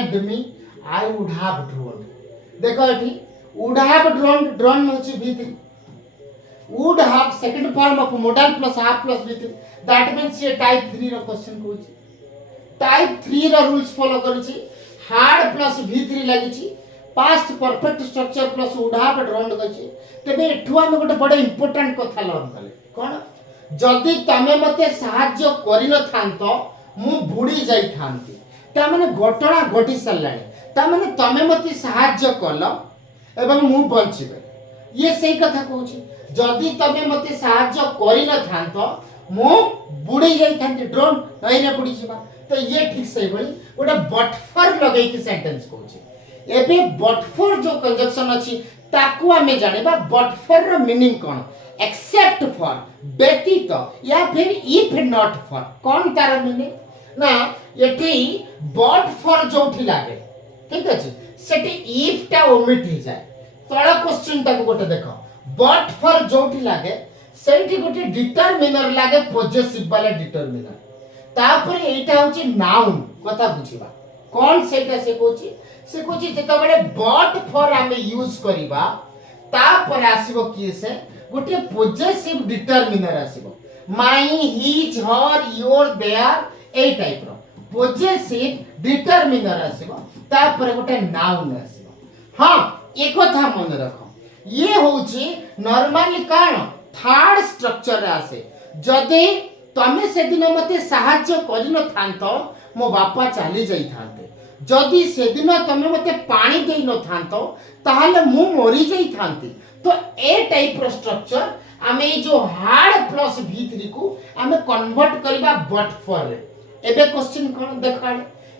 helped me, I would have drawn. देखो एठी would have drawn होची V3. Would have second form of modal plus have plus V3. That means ये type 3 रो question कोची. Type 3 रो rules follow करिछि. Had plus V3 लागिछि. Past perfect structure plus would have drawn करिछि. तबे एठु हम गोटे बड़ इंपोर्टेंट कथा लर्न कले. कोन जदि तमे मते साहाय्य करि न थांतो मु बुडी जाई थांती. ता माने घटना घटी सल्लानी. ता माने तमे मते साहाय्य कलो एवं मु बंचिबे. ये सही कथा कहूछि. जदि तमे मते साहाय्य करि न थांतो मु बुडी जाई थांती. ड्रोन नई रे बुडी जिबा. तो ये ठीक सही बळी ओटा बट फॉर लगै की सेंटेंस कहूछि. एबे बट फॉर जो कंजक्शन अछि ताकू हमें जानिबा. बट फॉर रो मीनिंग कोन. एक्सेप्ट फॉर व्यतीत या फिर इफ नॉट फॉर. कौन तार मीनिंग ना एठी बट फॉर जोठी लागे ठीक अछि सेठी इफ टा ओमिट ही जाए. तळ क्वेश्चन टाको गोटे देखो. बट फॉर जोठी लागे सेठी गोटे डिटरमिनर लागे पॉजिटिव वाला डिटरमिनर. तापर एटा होची नाउन कथा बुझिबा. कौन सेटा से कोची जेता बडे बट फॉर हमें यूज करिबा तापर आसीबो की से गोटे पॉजिटिव डिटरमिनर आसीबो. My his her your their ए टाइप रो पॉजिटिव डिटरमिनर आसीबो. तापर गोटे नाउन आसीबो. हां एक कथा मन रखो. ये होची नॉर्मली कान थर्ड स्ट्रक्चर आसे. जदि तमे से दिन मते सहाय्य करि न थांतो मो बापा चली जाई थांते. जदि से दिन तमे मते पानी देई न थांतो ताहले मु मरि जाई थांती. तो ए टाइप रो स्ट्रक्चर आमे जो हार्ड प्लस V3 को आमे कन्वर्ट करबा बट फॉर रे. एबे क्वेश्चन कोन देखा.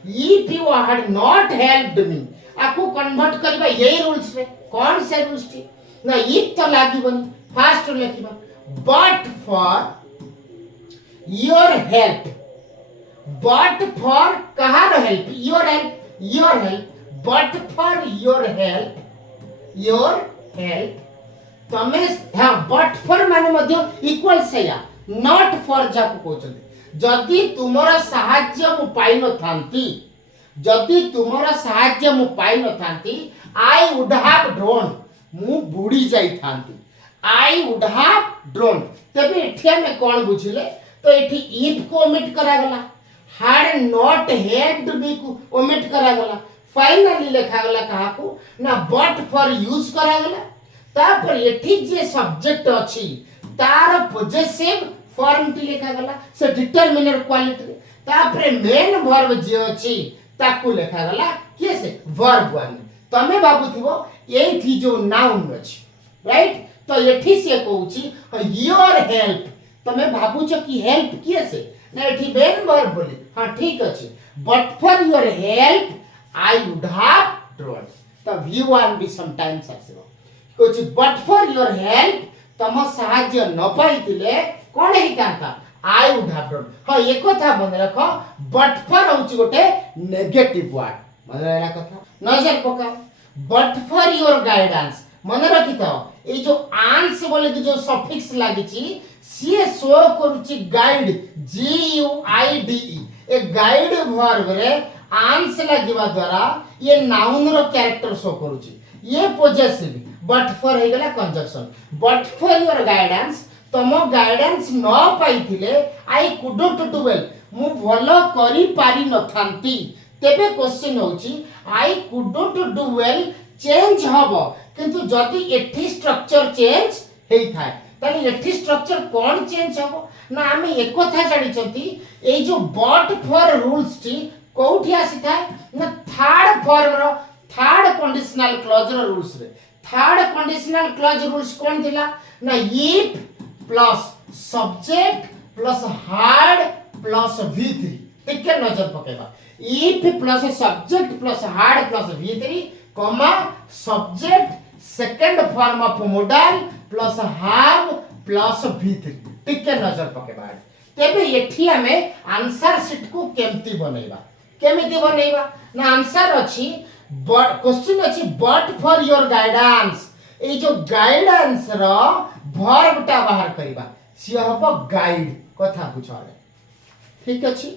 If you had not helped me आकू कन्वर्ट करबा यही रूल्स रे. कौन से रूल्स थी ना. इफ तो लागिबनी फास्ट लिखिबा but for your help. But for कहार help. Your help but for your help तमे हां बट फॉर माने मध्य इक्वल सेया नॉट फॉर जाको कहउछथि. जदि तुमरा सहाय्य मु पाइ न थांती आई वुड हैव ड्रोन मु बुडी जाई थांती. I would have drowned. तबे एठिया में कोन बुझिले तो एठी इफ को ओमिट करा गला. हैड नॉट हेल्प्ड मी को ओमिट करा गला. फाइनली लिखा गला कहा को ना बट फॉर यूज करा गला. तापर एठी जे सब्जेक्ट अछि तार पॉजिटिव फॉर्म टी लिखा गला से डिटरमिनर क्वालिटी. तापर मेन वर्ब जे अछि ताकू लिखा गला केसे वर्ब वन. तमे बाबुथिबो एठी जो नाउन अछि राइट. तो एठी से कहूची योर हेल्प. तमे भाबुछ कि हेल्प केसे ना एठी मेन वर्ब बोली. हां ठीक अछि. But for your help I would have drowned. तो V1 भी समटाइम्स आसीबो. कोची बट फॉर योर हेल्प तम सहाय्य न पाइतिले कोन हे कांता आई वुड हैव ड्रोन. हां एक कथा मन रखो. बट फॉर होची गोटे नेगेटिव वर्ड. मन रहला कथा नजर पका. बट फॉर योर गाइडेंस मन रखितो. ए जो आंस बोले कि जो सफिक्स लागिची सी शो करूची guide GUIDE. A guide verb रे आंस लागिबा द्वारा ये नाउन रो कैरेक्टर शो करूची. ये पॉजिटिव बट फॉर हे गला conjunction. But for your guidance तम गाइडेंस न पाइथिले I could not do well मु भलो करी पारी न थांती. तेबे क्वेश्चन होची I could not do well change हबो. किंतु जदि एठी स्ट्रक्चर चेंज हेई थाए ताले एठी स्ट्रक्चर कोन चेंज हबो ना. आमे एक कथा जानि छथि ए जो बट फॉर रूल्स टी कोठी आसी थाए ना थर्ड फॉर्म रो थर्ड कंडीशनल क्लॉज रो रूल्स रे. थर्ड कंडीशनल क्लॉज रूल्स कोन थिला ना if plus subject plus had plus V3. टिके नजर पकेबा. If plus subject plus had plus V3 comma subject second form of modal plus have plus V3. टिके नजर पकेबा. तेबे एठी हमें आंसर शीट को केमती बनेबा ना आंसर अछि बट क्वेश्चन अछि बट फॉर योर गाइडेंस. ए जो गाइडेंस रो वर्ब टा बाहर करबा सी हबो गाइड. कथा बुझाले ठीक अछि.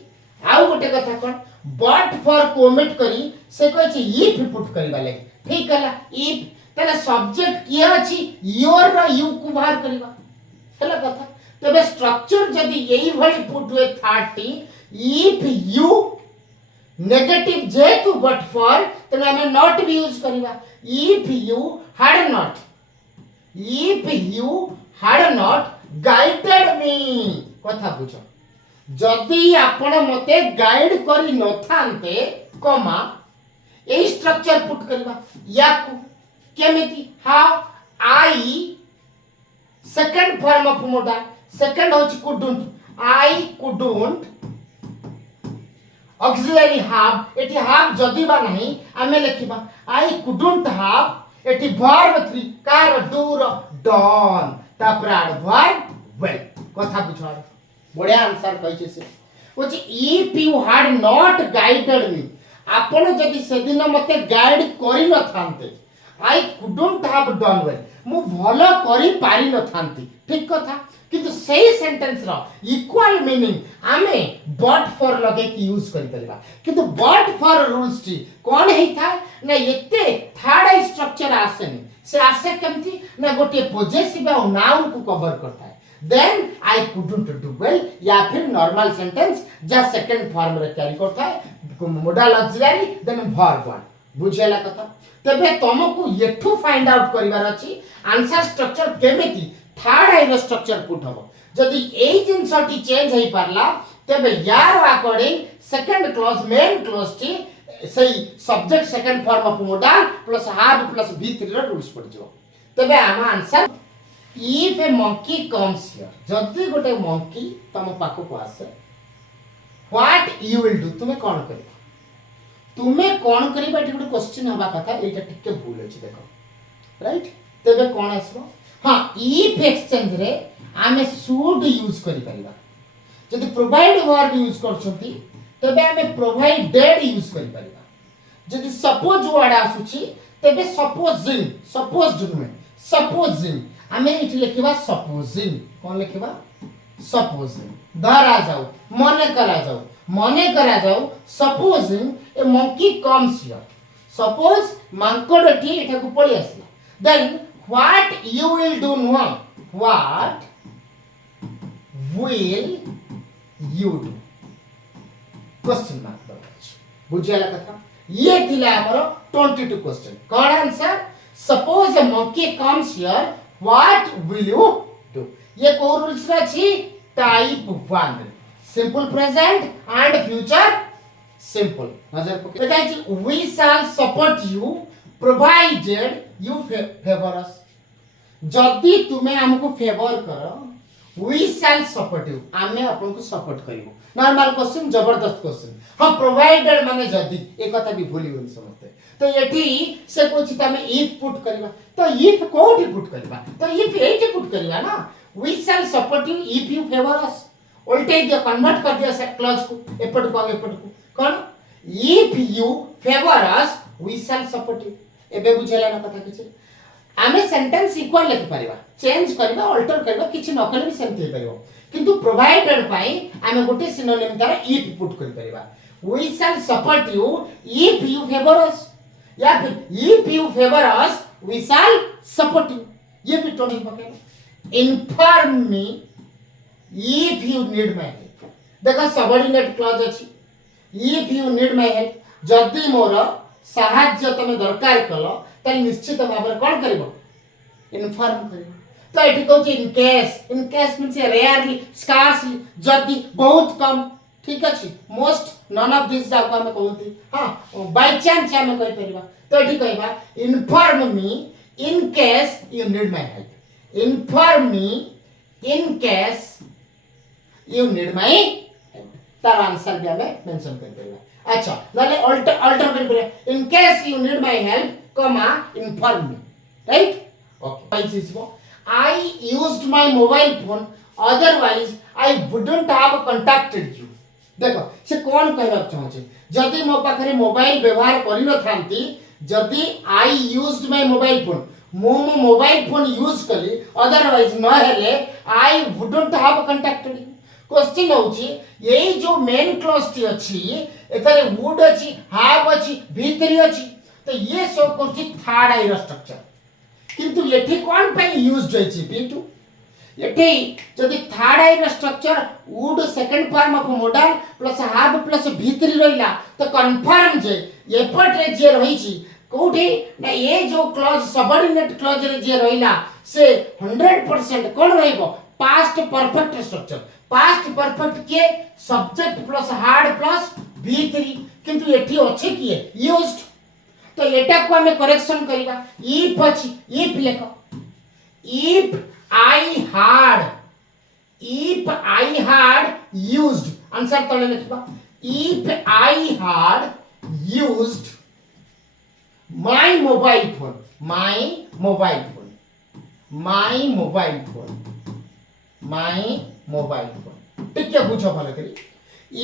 आउ गोटे कथा कौन बट फॉर कोमिट करी से कहछि इफ पुट करबा लागि ठीक हला इफ तले सब्जेक्ट किया अछि योर रा यू को बाहर करबा हला कथा तबे स्ट्रक्चर जदी यही भली पुट हुए 30 इफ यू नेगेटिव जेतु बट फॉर तबे हमें नॉट भी यूज करबा if you had not guided me कथा बुझो जदि आपण मते गाइड करी न थांते कमा ए स्ट्रक्चर पुट करबा याकू केमिति how I second form of modal second होची couldn't I couldn't auxiliary have एटी हाव जदि बा नहीं आमे लिखिबा आई कुडंट हाव एटी वर्ब 3 कार डू रो डन तापर वर्ब वेल कथा बुझार बढ़िया आंसर कहिছে से होची if you had not guided me आपण जदि से दिन मते गाइड करि न थांते I couldn't have done well मु भलो करि पारि न थांती ठीक कथा किंतु सही सेंटेंस रो इक्वल मीनिंग आमे बट फॉर लगे की यूज करि परबा किंतु बट फॉर रूल्स टी कोन हेई था ना एते थर्ड स्ट्रक्चर आसेनी से आसे केमती ना गोटे पोजेसिव और नाउन को कवर करता है then I couldn't do well या फिर नॉर्मल सेंटेंस जा सेकंड फॉर्म रे कैरी करता है modal auxiliary then verb one बुझेला कथा तबे तुमको एठू फाइंड आउट करिवार अछि आंसर स्ट्रक्चर केमिति थर्ड आइरो स्ट्रक्चर पुट हबो जदि एई जिंसटी चेंज हेई पारला तबे यार according second clause main clause टी सही subject second form of modal plus have plus v3 रो रूल्स पड़ जो तबे आमा answer if a monkey comes here जदि गोटे monkey तम पाखो को आसे what you will do तुमे कोन करबा एटी गोटे क्वेश्चन हबा कथा एटा टिके भूल अछि देखो राइट तबे कोन आसबो हां if एक्सचेंज रे आमे should यूज करि परिबा जदि प्रोवाइड वर्ब यूज करछंती तबे आमे प्रोवाइडेड यूज करि परिबा जदि सपोज वर्ड आसुची तबे सपोज्ड नुहे सपोजिंग आमे इठी लिखिबा सपोजिंग कोन लिखिबा सपोजिंग धरा जाऊ मने करा जाऊ supposing a monkey comes here suppose मांकोडटी एठा को पळी आसला then what you will do no what will you do question mark दबाछ बुझियाला कथा ये थिला हमरो 22 क्वेश्चन कोन answer suppose a monkey comes here What will you do? ये को रूल्स अछि type 1 simple present and future simple नजर पके देखै we shall support you provided you favor us जदि तुमे हमको फेवर करो we shall support you आमे आपन को सपोर्ट करिवो नॉर्मल क्वेश्चन जबरदस्त क्वेश्चन हां प्रोवाइडेड माने जदि ए कथा भी भूली होनी समझते तो एठी से कोछि तमे इफ पुट करबा तो इफ कोठी पुट करबा तो इफ एठी पुट करबा ना we shall support you if you favor us उल्टे दियो कन्वर्ट कर दियो से क्लॉज को एपट को कोन if you favor us we shall support you एबे बुझेला ना कथा किछ आमे सेंटेंस इक्वल लिख परिबा चेंज करबा अल्टर करबा किछ न करले भी सेमते परिबो किंतु प्रोवाइडेड पाई आमे गोटे सिनोनिम तारा if पुट कर परिबा we shall support you if you favor us या फिर if you favor us we shall support you ये भी टोनी पके inform me if you need my help देखा सबऑर्डिनेट क्लॉज अछि if you need my help जदि मोर सहाय्य तमे दरकार कलो त निश्चित भाबरे कोन करबो इन्फॉर्म करबो तो एठी कहू in case means rarely scarcely जदि बहुत कम ठीक अछि मोस्ट नन ऑफ दिस जाको हम कहूती हां बाय चांस हम कहि परिबा तो एठी कहबा inform me in case you need my help inform me in case you need my help तार आंसर भी हमें मेंशन कर परिबा अच्छा नाले अल्टर कर परिबा in case you need my help comma inform me right okay पाइस इसको I used my mobile phone otherwise I wouldn't have contacted you देखो से कौन कहबा चाहछे जदि मो पाखरे मोबाइल व्यवहार करि न थांती जदि I used my mobile phone मो मोबाइल फोन यूज कली अदरवाइज न हेले I wouldn't have contacted you question होची यही जो मेन क्लॉज टी अछि एथरे वुड अछि हैव अछि भीतरी अछि तो ये सब करछि थर्ड आई स्ट्रक्चर किंतु एठी कोन पे यूज्ड होइछि p2 एठी जदि third I structure would second form of modal plus have plus भीतरी रहिला तो कंफर्म जे एपटे जे रहिछि कोठी ना ये जो क्लॉज सबऑर्डिनेट क्लॉज रे जे रहिला से 100% कोन रहइबो past perfect structure past perfect के subject plus had plus v3 किंतु एठी अछि किए यूज्ड तो एटा को हमें करेक्शन करिबा इफ अछि इफ लेखो if I had used answer तळे लिखबा if I had used my mobile phone ठीक है बुझो भले करी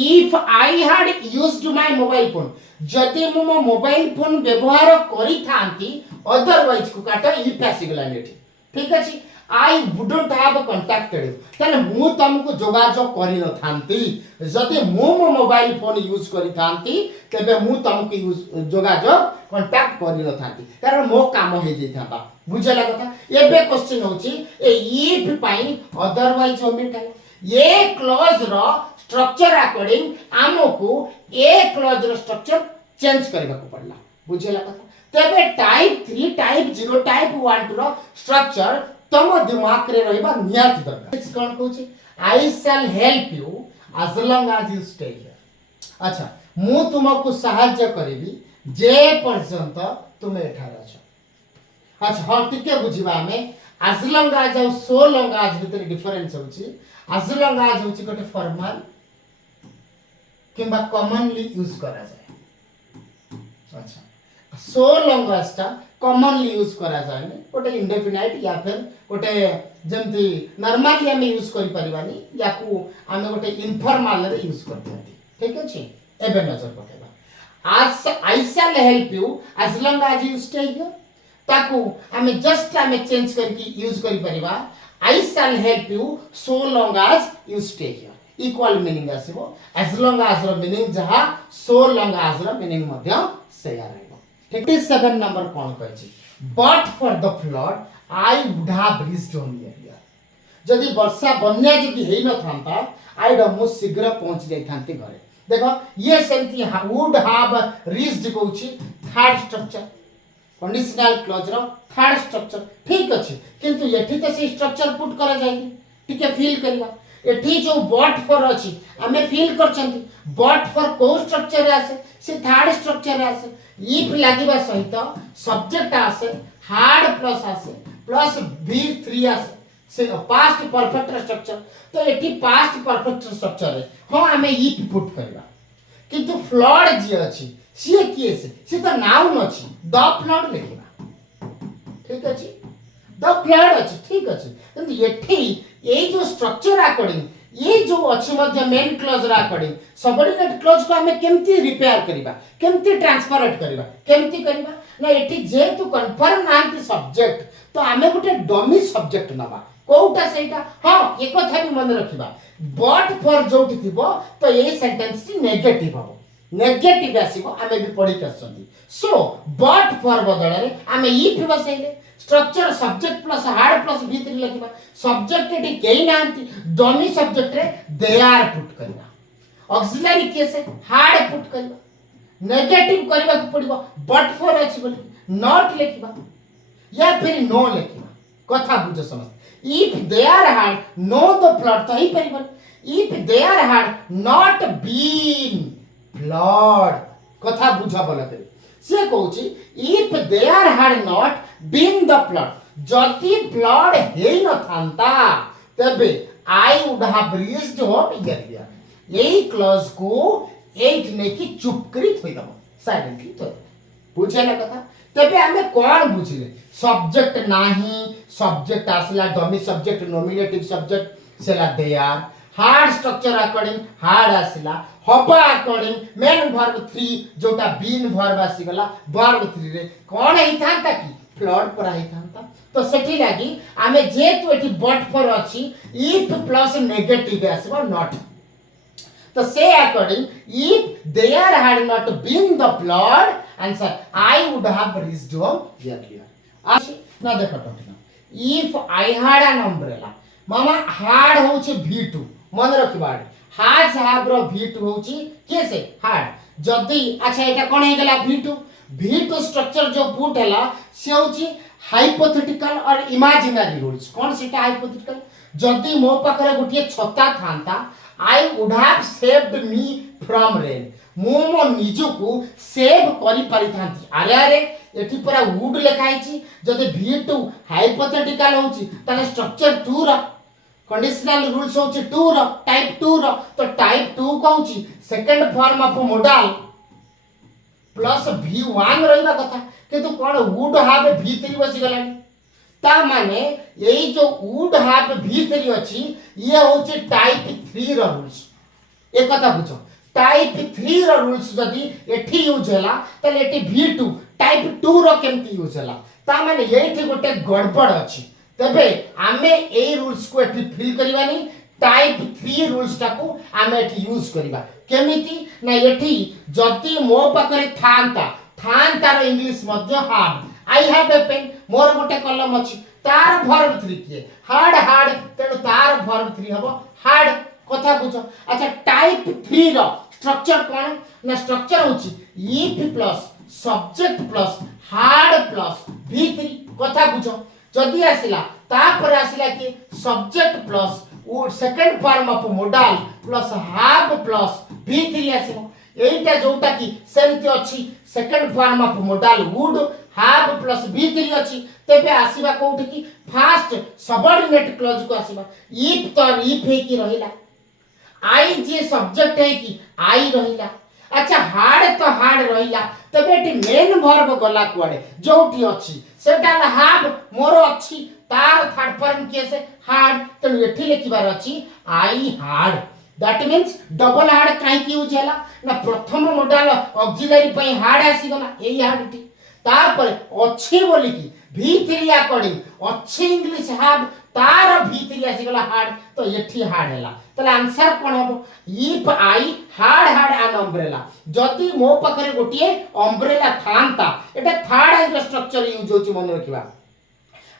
if I had used my mobile phone जदि मो मोबाइल फोन व्यवहार करी थांती अदरवाइज को काटा इफ आसी गला नेठी ठीक अछि आई वुडंट हैव कांटेक्टेड तने मु तुमको जोगाजोग करि न थांती जदि मो मोबाइल फोन यूज करी थांती तबे मु तुमको यूज जोगाजोग कांटेक्ट करि न थांती कारण मो काम हे जई थांता बुझला कथा एबे क्वेश्चन होची ए इफ पाई अदरवाइज ओमिट है ये क्लॉज रो स्ट्रक्चर अकॉर्डिंग हमको ए क्लॉज रो स्ट्रक्चर चेंज करबा को पड़ला बुझला कथा तबे टाइप 3 टाइप 0 टाइप 1 रो स्ट्रक्चर तम दिमाग रे रहबा नियत दरकार कोन कहूची I shall help you as long as you stay here अच्छा मु तुमको सहायता करिवि जे पर्यंत तुमे एठार अछ अच्छा हां टिके बुझिबा हमें एज लॉन्ग एज और सो लॉन्ग एज भीतर डिफरेंस होची एज लॉन्ग एज होची गोटे फॉर्मल किंबा कॉमनली यूज करा जाए अच्छा सो लॉन्ग एज ता कॉमनली यूज करा जाए गोटे इंडेफिनाइट या फिर गोटे जेमती नॉर्मली हम यूज करि परिबानी या को हम गोटे इनफॉर्मल रे यूज करते ठीक अछि एबे नजर पकेबा आज I shall help you as long as you stay here ताकू हम जस्ट हम चेंज करके यूज करि परिबा I shall help you so long as you stay here equal meaning आसीबो एज लॉन्ग एज रो मीनिंग जहा सो लॉन्ग एज रो मीनिंग मध्य सेया रहबो 57 नंबर कोन कहै छी but for the flood I would have reached home here जदी वर्षा बन्या जदी हेई न थांता आई ड मो शीघ्र पहुंच जाई थांती घरे देखो ये सेंती वुड हैव रीच्ड कहूची थर्ड स्ट्रक्चर कंडीशनल क्लॉज रो थर्ड स्ट्रक्चर ठीक अछि किंतु एठी त से स्ट्रक्चर पुट करा जाई ठीक है फील करबा एठी जो बट फॉर अछि हमें फील करचंती बट फॉर को स्ट्रक्चर आसे से थर्ड स्ट्रक्चर आसे इफ लागिबा सहित सब्जेक्ट आसे हार्ड प्लस आसे प्लस v3 आसे से पास्ट परफेक्ट स्ट्रक्चर तो एठी पास्ट परफेक्ट स्ट्रक्चर है हां हमें इफ पुट करबा किंतु फ्लड जे अछि से केस से तो नाउन अछि द फ्लड लिखबा ठीक अछि द फ्लड अछि ठीक अछि किंतु एठी ए जो स्ट्रक्चर अकॉर्डिंग ये जो अच्छे मध्य मेन क्लॉज रा अकॉर्डिंग सबऑर्डिनेट क्लॉज को हमें केमती रिपेयर करिबा केमती ट्रांसफरेट करिबा केमती करिबा ना एठी जे तू कंफर्म नांती सब्जेक्ट तो हमें गोटे डमी सब्जेक्ट नबा कोउटा सेटा हां एक कथा भी मन रखिबा बट फॉर जोटी थिबो तो ये सेंटेंस टी नेगेटिव हो नेगेटिव आसीबो हमें भी पढी करसंती सो बट फॉर बदल रे हमें इफ बसैले structure subject plus had plus भीतर लिखबा सब्जेक्ट एटी केई नांती डमी सब्जेक्ट रे दे आर पुट करबा ऑक्सिलरी केस हार्ड पुट करबा नेगेटिव करबा पड़िबो बट फॉर अछि बोली नॉट लिखबा या फिर नो लिखबा कथा बुझ समझ if they are had no the flood तो ही परिबो if they are had not been flood कथा बुझा बोला करे से कहूची if there had not been the flood जति फ्लड हेई न थांता तबे I would have reached home here यही क्लॉज को एट ने की चुप करी थई दबो साइलेंटली थई बुझे ना कथा तबे हमें कोन बुझिले सब्जेक्ट नाही सब्जेक्ट आसला डमी सब्जेक्ट नॉमिनेटिव सब्जेक्ट सेला they are hard structure according hard आसला हबा अकॉर्डिंग मेन वर्ब 3 जोटा बीन वर्ब आसी गला वर्ब 3 रे कोन हेई थांता की फ्लड करा ही था तो सेठी लागी आमे जेतु एठी बट फॉर अछि इफ प्लस नेगेटिव आसबो नॉट तो से according if there had not been the flood answer I would have reached home earlier आछि ना देखो तो if I had an umbrella mama had होछि v2 मन रखिबाड has have रो v2 होछि के से had जदी अच्छा एटा कोन हे गेला v2 स्ट्रक्चर जो पुट हैला से होछि हाइपोथेटिकल और इमेजिनरी रूल्स कौन सेटा हाइपोथेटिकल जदी मो पाखरे गुटिए छता थांता I would have saved me from rain मो निजको सेव करि पारि थांती अरे अरे एठी पूरा वुड लिखाइछि जदी v2 हाइपोथेटिकल होछि ताले स्ट्रक्चर 2 रो कंडीशनल रूल्स होछि 2 रो टाइप 2 रो तो टाइप 2 कहूछि second form of modal plus v1 रहिबा कथा किंतु कोन वुड हैव v3 बसी गलानी ता माने एई जो वुड हैव v3 अछि ये होछि टाइप 3 रो रूल्स ए कथा बुझो टाइप 3 रो रूल्स जदी एठी यूज होला तले एठी v2 टाइप 2 रो केमती यूज होला ता माने एठी गोटे गड़बड़ अछि तबे आमे एई रूल्स को एठी फिल करबानी टाइप 3 रूल्स टाको आमे एठी यूज करबा केमिति ना एठी जदी मो पाखरे थांता रो इंग्लिश मध्ये had I have a pen मोर गोटे कलम अछि तार वर्ब 3 के हार्ड तेनु तार वर्ब 3 हबो हार्ड कथा बुझो अच्छा टाइप 3 रो स्ट्रक्चर कोन ना स्ट्रक्चर होछि if plus subject plus had plus v3 कथा बुझो जदी आसिला तापर आसिला कि subject plus second form of modal plus have plus v3 आसिबो एटा जोटा कि सेमति अछि second form of modal would have plus v3 अछि तेबे आसीबा कोठी कि फर्स्ट सबऑर्डिनेट क्लॉज को आसीबा इफ तो इफ हे कि रहिला आई जे सब्जेक्ट है कि आई रहिला अच्छा हार्ड तो हार्ड रहिला तबे एटी मेन वर्ब गला कुआडे जोठी अछि सेटा हैव मोर अछि तार थर्ड फॉर्म केसे हार्ड तनु एठी लिखिबार अछि I had that means double had काई की यूज हैला ना प्रथम मॉडल ऑक्सिलरी पई हार्ड आसी गला एई हार्ड टी तार पर अछि बोली की v3 अकॉर्डिंग अछि इंग्लिश हैव तार v3 आसी गला हार्ड तो एठी हार्ड हैला तले आंसर कोन हबो if I hard an umbrella जति मो पाखरे गोटिए अम्ब्रेला थांता एटा थर्ड हाई स्ट्रक्चर यूज होची मन रखिबा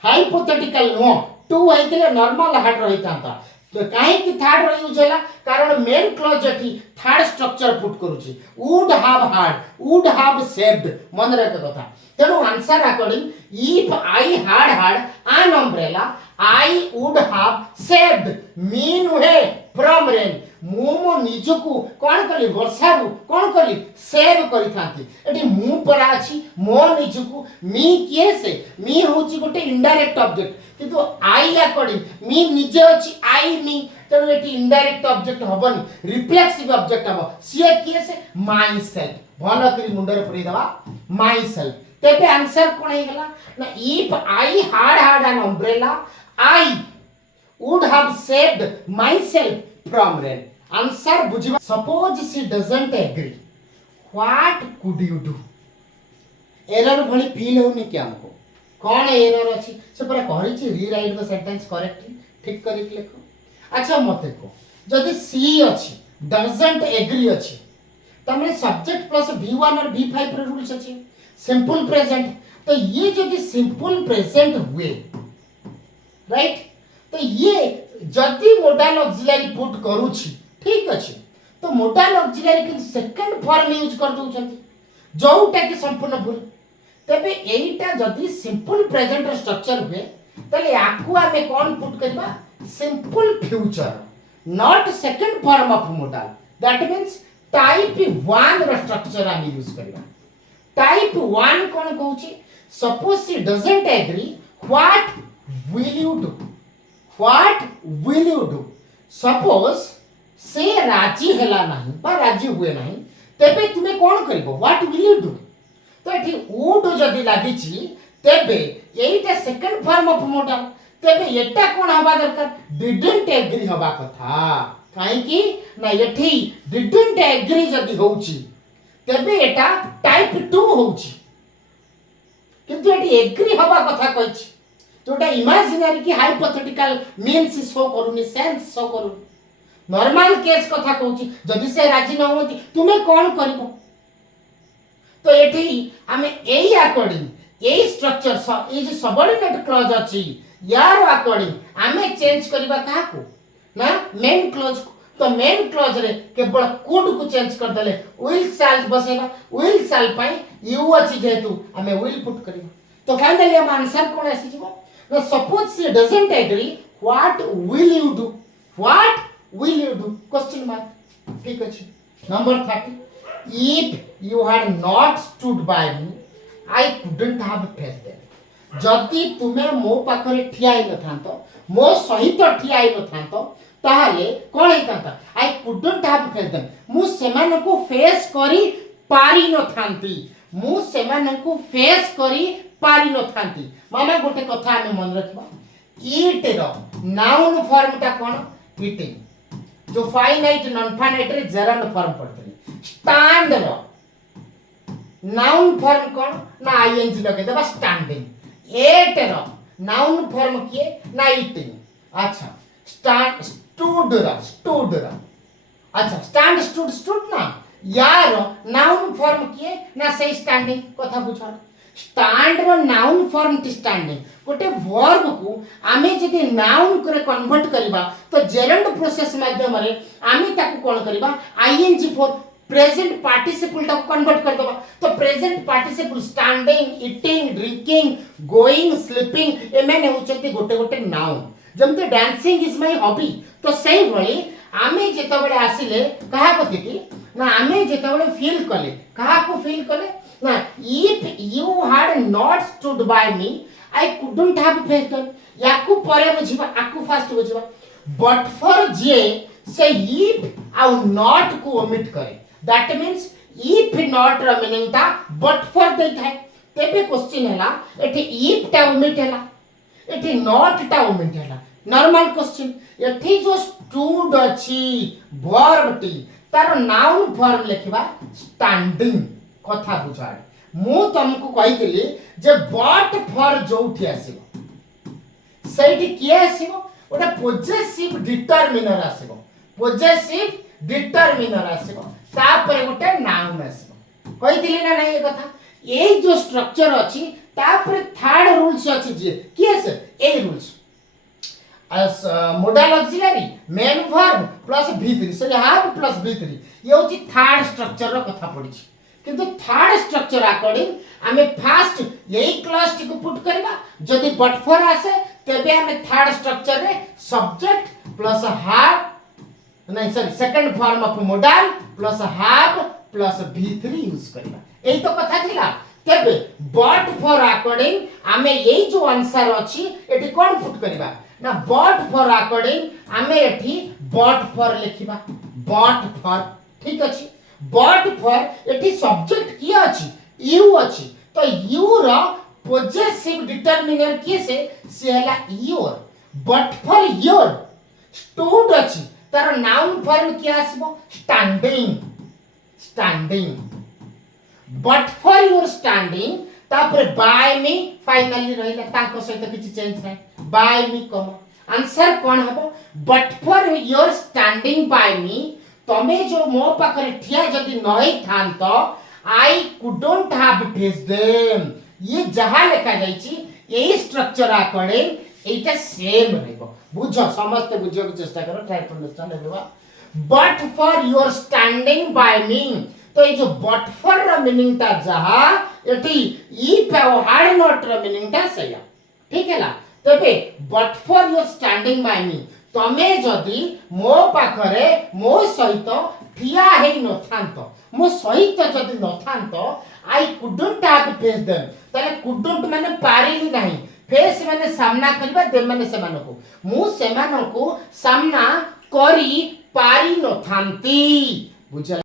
हाइपोथेटिकल नो 2 आइतले नॉर्मल हार्ड रहितांता तो काहे की थर्ड रो यूज होला कारण मेन क्लॉज एठी थर्ड स्ट्रक्चर पुट करूची वुड हैव सेव्ड मन रख कथा तेनो answer according if I hard an umbrella I would have saved मी नुहे फ्रॉम रेन मो निजको कोन कली वर्षा रु कोन कली सेव करि थांती एटी मु परा अछि मो निजको मी किए से मी होची गोटे इनडायरेक्ट ऑब्जेक्ट किंतु आई अकॉर्डिंग मी निजे अछि आई मी तेनु एटी इनडायरेक्ट ऑब्जेक्ट हबनी रिफ्लेक्सिव ऑब्जेक्ट हबो सिए किए से माई सेल्फ भलो करी मुंडर परि दवा माई सेल्फ तेबे आंसर कोन हे गेला ना if I hard an umbrella I would have saved myself from rain answer बुझिबा suppose she doesn't agree what could you do error भली फील होनी क्या हमको कौन एरर अछि से पूरा कहै छी रीराइट द सेंटेंस करेक्टली ठीक करी लिखो अच्छा मते को जदी सी अछि doesn't agree अछि तमे सब्जेक्ट प्लस v1 और v5 रे रूल्स अछि सिंपल प्रेजेंट तो ये जदी सिंपल प्रेजेंट हुए राइट तो ये जदी मॉडल ऑक्सिलरी पुट करूची ठीक अछि तो मॉडल ऑक्सिलरी के सेकंड फॉर्म यूज कर दोछंती जोटा कि संपूर्ण भूल तबे एटा जदी सिंपल प्रेजेंट स्ट्रक्चर हुए तले आकु आमे कोन पुट करबा simple future not second form of modal that means type 1 रो स्ट्रक्चर आमे यूज करबा टाइप 1 कोन कहूची suppose she doesn't agree what will you do What will you do? Suppose से राजी हैला नहीं बा राजी हुए नहीं तेबे तुमे कोन करबो व्हाट विल यू डू तो एठी वुड जदी लागि छी तेबे एटा सेकंड फॉर्म ऑफ मॉडल तेबे एटा कोन हबा दरकार डिडंट एग्री हबा कथा काहे की ना एठी डिडंट एग्री जदी होउची तेबे एटा टाइप 2 होउची किंतु एटी एग्री हवा कथा कहिछि जोटा इमेजिनरी की हाइपोथेटिकल मीन्स शो करूनी सेंस शो करूनी नॉर्मल केस कथा कहूछि जदि से राजी न होती तुमे कोन करबो तो एठी हमें एई अकॉर्डिंग एई स्ट्रक्चर ए जे सबऑर्डिनेट क्लॉज अछि यार अकॉर्डिंग हमें चेंज करबा काहा को ना मेन क्लॉज तो मेन क्लॉज रे केवल कुड को चेंज कर देले विल शैल बसेबा विल शैल पाई यू अछि जेतु हमें विल पुट करिबा तो फाइनली हम आंसर कोन आसी जिवो ना suppose she doesn't agree what will you do question mark ठीक अछि number 30 if you had not stood by me I couldn't have faced them जदि तुमे मो पाखरे ठिया ही न थांतो मो सहित ठिया ही न थांतो ताहले कोन ही थांता I couldn't have face them मु सेमान को फेस करी पारी न थांती मु सेमान को फेस करी पारी न थांती मामा गोटे कथा हमें मन रखबा ईट रो नाउन फॉर्म ता कोन ईटिंग जो फाइनाइट नॉन फाइनाइट रे जेरंड फॉर्म पड़तली स्टैंड रो नाउन फॉर्म कोन ना आईएनजी लगे देबा स्टैंडिंग एट रो नाउन फॉर्म किए ना ईटिंग अच्छा स्टैंड स्टूड रो अच्छा स्टैंड स्टूड ना यार नाउन फॉर्म किए ना से स्टैंडिंग कथा बुझा स्टैंड रो नाउन फॉर्म टी स्टैंडिंग गोटे वर्ब को आमे जदि नाउन करे कन्वर्ट करबा तो जेरंड प्रोसेस माध्यम रे आमे ताको कोन करबा आईएनजी फॉर प्रेजेंट पार्टिसिपल तक कन्वर्ट कर दबा तो present participle standing eating drinking going sleeping ए माने होचंती गोटे गोटे नाउन जमते डांसिंग इज माय हॉबी तो सही भली आमे जेतबेले आसिले कहा को देखि ना आमे जेतबेले फील कले कहा को फील कले ना if you had not stood by me I couldn't have faced them याकू परे बुझिबा आकू फास्ट बुझिबा बट फॉर जे से इफ आउ नॉट को ओमिट करे दैट मींस इफ नॉट र मीनिंग ता बट फॉर दे थाए तेबे क्वेश्चन हैला एठी इफ ता ओमिट हैला एठी नॉट ता ओमिट हैला नॉर्मल क्वेश्चन एठी जो स्टूड अछि वर्ब टी तार नाउन फॉर्म लिखबा स्टैंडिंग कथा बुझाड़ मु तुमको कहितली जे बट फॉर जोठी आसीबो सेठी किए आसीबो ओटा पोजेसिव डिटरमिनर आसीबो पोजेसिव डिटरमिनर आसीबो तापर गोटे नाउन आसीबो कहितली ना नहीं ये कथा ए जो स्ट्रक्चर अछि तापर थर्ड रूल्स अछि जे किए से ए rules as modal auxiliary main verb plus v3 so you have plus v3 ये होची थर्ड स्ट्रक्चर रो कथा पड़ी किंतु थर्ड स्ट्रक्चर अकॉर्डिंग हमें फर्स्ट यही क्लॉज टी को पुट करबा जदी बट फॉर आसे तबे हमें थर्ड स्ट्रक्चर रे सब्जेक्ट प्लस हैव नहीं sorry second form of modal plus have plus v3 use करबा एई तो कथा थिला तबे बट फॉर अकॉर्डिंग हमें यही जो आंसर अछि एटी कोन पुट करबा ना बट फॉर अकॉर्डिंग हमें एठी बट फॉर लिखिबा बट फॉर ठीक अछि बट फॉर एठी सब्जेक्ट की अछि यू अछि तो यू रो पोजेसिव डिटरमिनर की से हला your but for your stood अछि तार नाउन फॉर्म की आसीबो standing but for your standing तापर बाय मी फाइनली रहिला ताको सहित किछि चेंज नै बाय मी कम आंसर कोन हबो but for your standing by me तमे जो मो पाखरे ठिया जदी नई थान तो I couldn't have face them ये जहां लिखा जाईची एई स्ट्रक्चर अकॉर्डिंग एटा सेम रहबो बुझो समस्त बुझियो के चेष्टा करो ट्राई टू अंडरस्टैंड एबा but for your standing by me तो ये जो बट फॉर र मीनिंग ता जहां एटी इफ और हैड नॉट र मीनिंग ता सया ठीक है ला तबे but for your standing by me तमे जदी मो पाखरे मो सहित ठिया हेई न थांतो मो सहित जदी न थांतो I couldn't have face them तले कुडंट माने पारिली नाही फेस माने सामना करबा दे माने सेमान को मु सेमान को सामना करी पारी न थांती बुझा।